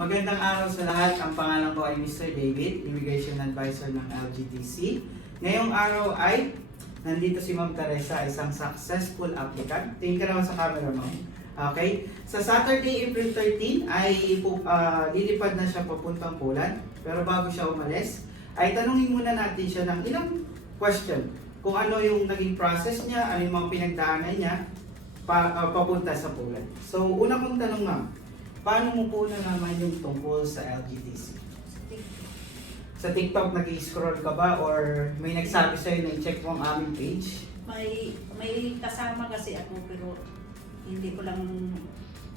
Magandang araw sa lahat. Ang pangalan ko ay Mr. David, Immigration Advisor ng LGTC. Ngayong araw ay nandito si Ma'am Teresa, isang successful applicant. Tingin ka naman sa camera, Ma'am. Okay? Sa Saturday, April 13 ay lilipad na siya papuntang Poland. Pero bago siya umalis, ay tanungin muna natin siya ng ilang question. Kung ano yung naging process niya, ano yung mga pinagdaanan niya papunta sa Poland. So, una kong tanong, Ma'am, paano mo po nalaman yung tungkol sa LGTC? Sa TikTok, nag-i-scroll ka ba or may nagsabi sa'yo na i-check mo ang aming page? May kasama kasi ako pero hindi ko lang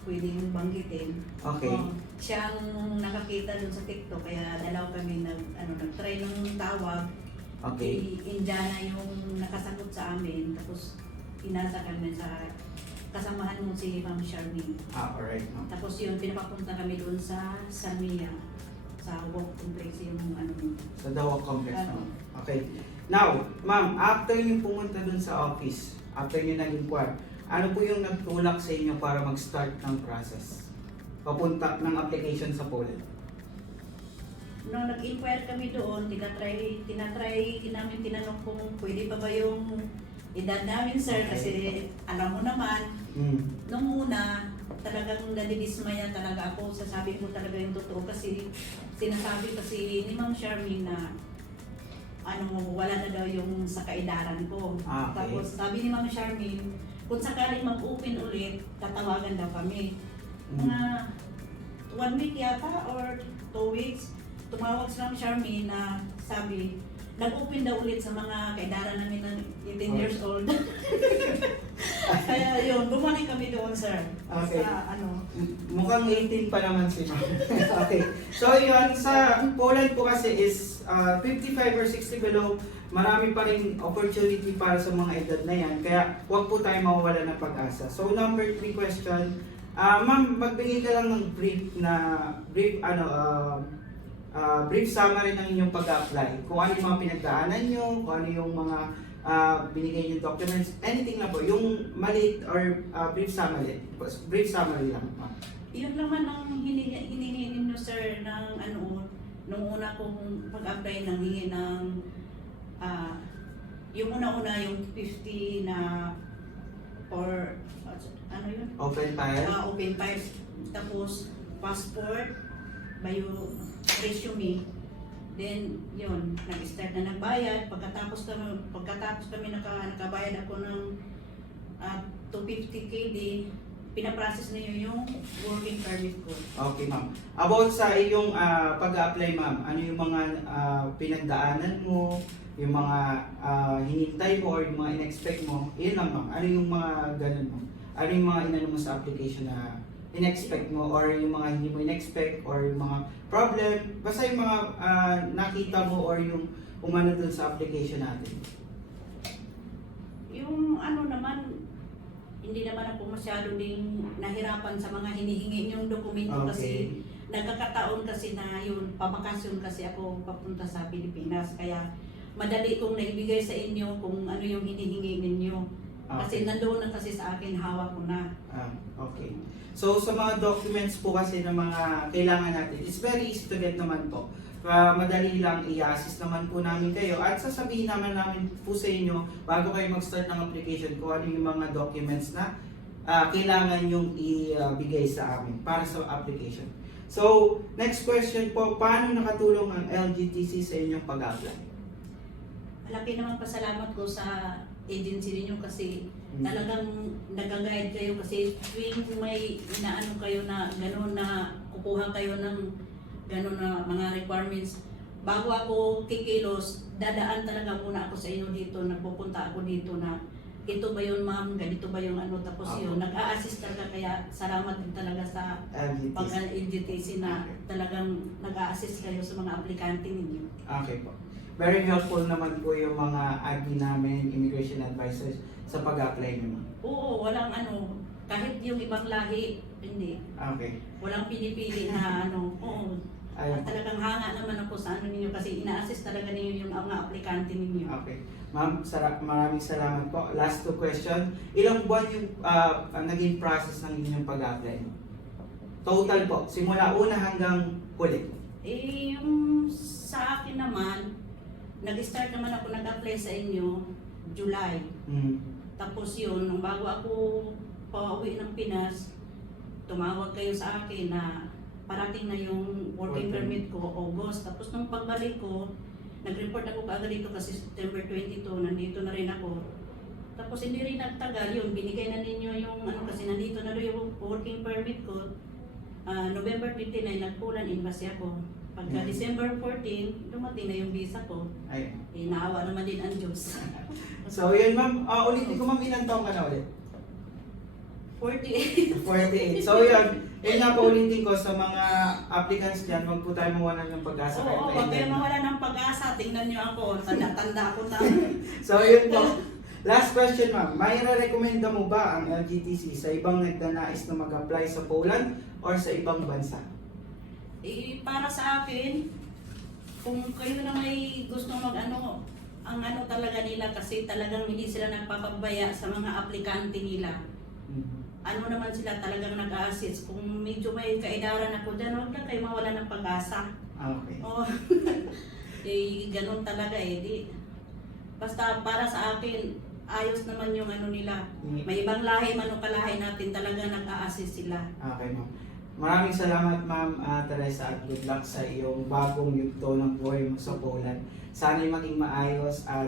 pwedeng banggitin. Okay. Siya ang nakakita dun sa TikTok kaya dalaw kami nag-try ng tawag. Okay. Indiana yung nakasagot sa amin tapos inasa kami sa kasamahan mo si Ma'am Charmaine. Alright. No? Tapos yun, pinapapunta kami doon sa Samia, sa work complex yung Sa Dawak Complex. No? Ano. Okay. Now, Ma'am, after niyo pumunta dun sa office, after niyo nag-inquire, ano po yung nagtulak sa inyo para mag-start ng process? Papunta ng application sa Poland? Nung nag-inquire kami doon, tinanong kung pwede pa ba yung edad namin, sir, kasi alam mo naman, nung una, talagang nadidismaya talaga ako. Sasabi ko talaga yung totoo kasi sinasabi kasi ni Ma'am Charmaine na wala na daw yung sa kaedaran ko. Okay. Tapos sabi ni Ma'am Charmaine, kung sakaling mag-open ulit, tatawagan daw kami. Mga 1 week yata or 2 weeks, tumawag si Ma'am Charmaine na sabi, nag-open daw ulit sa mga kaedaran namin ng 18 years old. Kaya yun, bumalik kami doon, sir. Okay. Sa Mukhang 18 pa naman si Ma'am. Okay. So yun, sa Poland po kasi is 55 or 60 below, marami pa rin opportunity para sa mga edad na yan. Kaya huwag po tayo mawawala ng pag-asa. So number 3 question, Ma'am, magbigay ka lang ng brief summary ng inyong pag-apply. Kung ano yung mga pinagdaanan nyo, kung ano yung mga binigay yung documents, anything na po, yung maliit or brief summary lang. Yun naman ang hiningi ninyo, sir, ng nung una kong pag-apply ng hingi ng yung una-una yung 50 na for yun? Open file? Open file. Tapos passport, resume. Then yun, nag-start na nagbayad. Pagkatapos kami nakabayad ako ng 250 KD, pinaprocess na yun yung working permit ko. Okay, Ma'am. About sa iyong pag-apply, Ma'am, ano yung mga pinagdaanan mo, yung mga hinintay mo or yung mga in-expect mo, yun lang, Ma'am. Ano yung mga ganun mo? Ano yung mga inano mo sa application na in-expect mo or yung mga hindi mo in-expect or yung mga problem, basta yung mga nakita mo or yung umano dun sa application natin. Yung naman, hindi naman ako masyado ding nahirapan sa mga hinihingi niyong dokumento kasi nagkakataon kasi na yun, pabakasyon kasi ako papunta sa Pilipinas kaya madali kong naibigay sa inyo kung ano yung hinihingi ninyo. Kasi nandoon na kasi sa akin, hawak ko na. Okay. So sa mga documents po kasi na mga kailangan natin, it's very easy to get naman po. Madali lang i-assist naman po namin kayo at sasabihin naman namin po sa inyo bago kayo mag-start ng application kung ano yung mga documents na kailangan yung ibigay sa amin para sa application. So, next question po, paano nakatulong ang LGTC sa inyong pag-apply? Malaki naman pasalamat ko sa agency ninyo kasi talagang nag-guide kayo kasi tuwing may inaano kayo na gano'n na kukuha kayo ng gano'n na mga requirements. Bago ako kikilos, dadaan talaga muna ako sa inyo dito, nagpupunta ako dito na ito ba yun, ma'am, ganito ba yung tapos yun, nag-a-assist talaga kaya salamat din talaga sa pag-LGTC na talagang nag-a-assist kayo sa mga aplikante ninyo. Okay po. Very helpful naman po yung mga admin namin, immigration advisors sa pag-apply naman. Oo, walang kahit yung ibang lahi, hindi. Okay. Walang pinipili na oo. Ayun. Talagang hanga naman ako sa ninyo kasi ina-assist talaga ninyo yung mga aplikante ninyo. Okay. Ma'am, maraming salamat po. Last 2 question. Ilang buwan yung naging process ng inyong pag-apply? Total po, simula una hanggang huli. Yung sa akin naman, nag-start naman ako nag-apply sa inyo, July. Mm. Tapos yun, nung bago ako pauwi ng Pinas, tumawag kayo sa akin na parating na yung working permit ko, August. Tapos nung pagbalik ko, nag-report ako kaagad dito kasi September 22, nandito na rin ako. Tapos hindi rin nagtagal yun, binigay na ninyo yung ano kasi nandito na rin yung working permit ko. November 29, nagpulan embassy ako. Pagka December 14, dumating na yung visa ko. Ay. Naawa naman din ang Diyos. So yun ma'am, ulitin ko ma'am, ilang taong ka na ulit? 48. 48. So yun nga po ulitin ko sa mga applicants dyan, wag po tayo mawalan ng pag-asa. Oo, huwag kayo mawala ng pag-asa. Tingnan nyo ako, tanda-tanda ko na. So yun po. Last question ma'am, may rekomenda mo ba ang LGTC sa ibang nagnanais na mag-apply sa Poland or sa ibang bansa? Para sa akin, kung kayo na may gusto mag-ano, ang ano talaga nila kasi talagang hindi sila nagpapabaya sa mga aplikante nila. Ano naman sila talagang nag-assist. Kung medyo may kaedaran ako dyan, huwag na kayo mawala ng pag-asa. Okay. Oh. Ganun talaga Di. Basta para sa akin, ayos naman yung ano nila. May ibang lahi man o kalahi natin talaga nag-a-assist sila. Okay ma'am. Maraming salamat ma'am Teresa at good luck sa iyong bagong yugto ng buhay mo sa Poland. Sana'y maging maayos at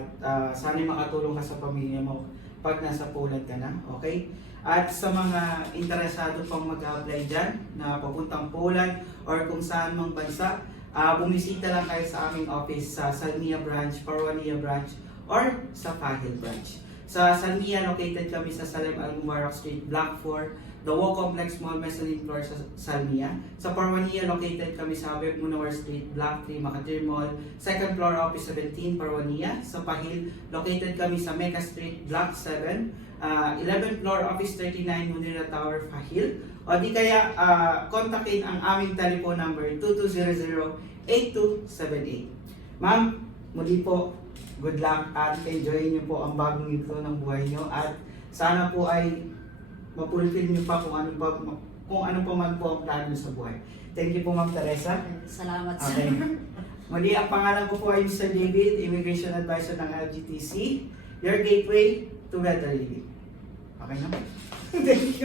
sana'y makatulong ka sa pamilya mo pag nasa Poland ka na. Okay? At sa mga interesado pang mag-apply dyan na papuntang Poland or kung saan mang bansa, bumisita lang kayo sa aming office sa Salmia branch, Parwania branch, or sa Fahil branch. Sa Salmia, located kami sa Salem Al-Mubarak Street, Block 4, The Walk Complex Mall, Mezzanine floor sa Salmia. Sa Parwania, located kami sa Abeb Munawar Street, Block 3, Makatir Mall, 2nd floor, Office 17, Parwania. Sa Pahil, located kami sa Mecca Street, Block 7, 11th floor, Office 39, Munira Tower, Pahil. O di kaya, kontakin ang aming telephone number 2200-8278. Ma'am, muli po, good luck at enjoy niyo po ang bagong ito ng buhay niyo at sana po ay mapulfill niyo pa kung ano pa man po ang plano niyo sa buhay. Thank you po Ma'am Teresa. Salamat Okay. Muli, ang pangalan ko po ay Mr. David, Immigration Advisor ng LGTC, your gateway to better living. Okay na? Thank you.